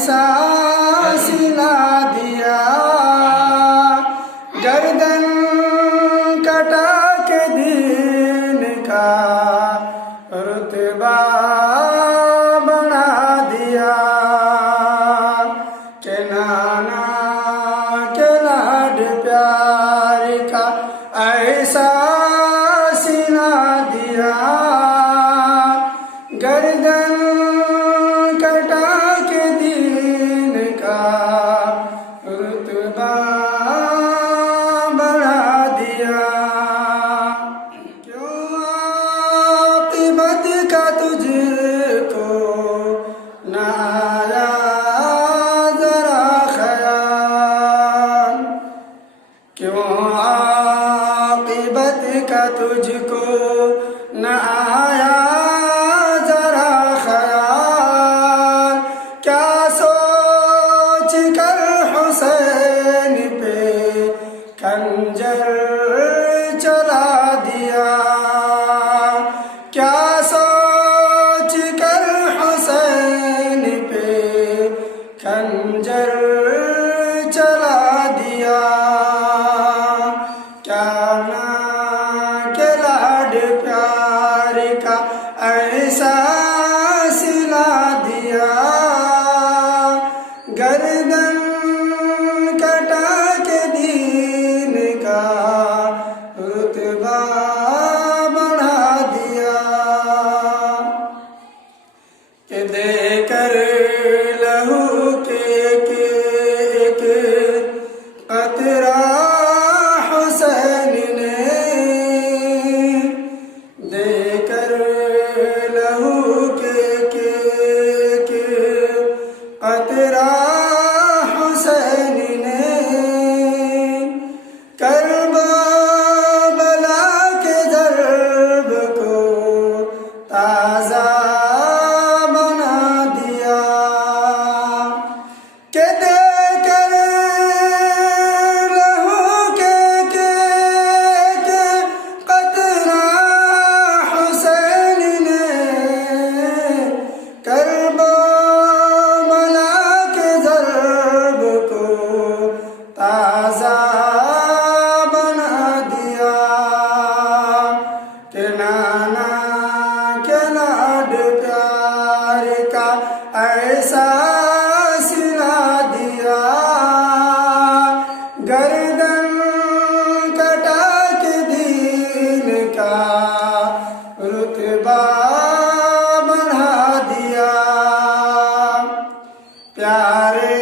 ایسا سلا دیا گردن کٹا کے دین کا رتبہ بنا دیا کہ نانا کے لاڈ پیار کا ایسا سلا دیا گردن کٹا کے دین کا رتبہ بڑھا دیا کیوں عاقبت کا تجھ کو نہ آیا ذرا خیال کیوں عاقبت کا تجھ کو نہ آیا خنجر چلا دیا کیا سوچ کر حسین پہ خنجر چلا دیا کیا نا کہ لاڈ پیار کا ایسا سلا دیا گردن کٹا کے دین کا رتبہ بڑھا دیا کہ دے کر لہو کے ایک قطرہ حسین نے دے کر لہو کے ایک قطرہ تازہ بنا دیا کہ دے کر لہو کے قطرہ حسین نے کربلا کے ضرب کو تازہ بنا دیا کہ نانا پیار کا ایسا سلا دیا گردن کٹا کے دین کا رتبہ بڑھا دیا پیارے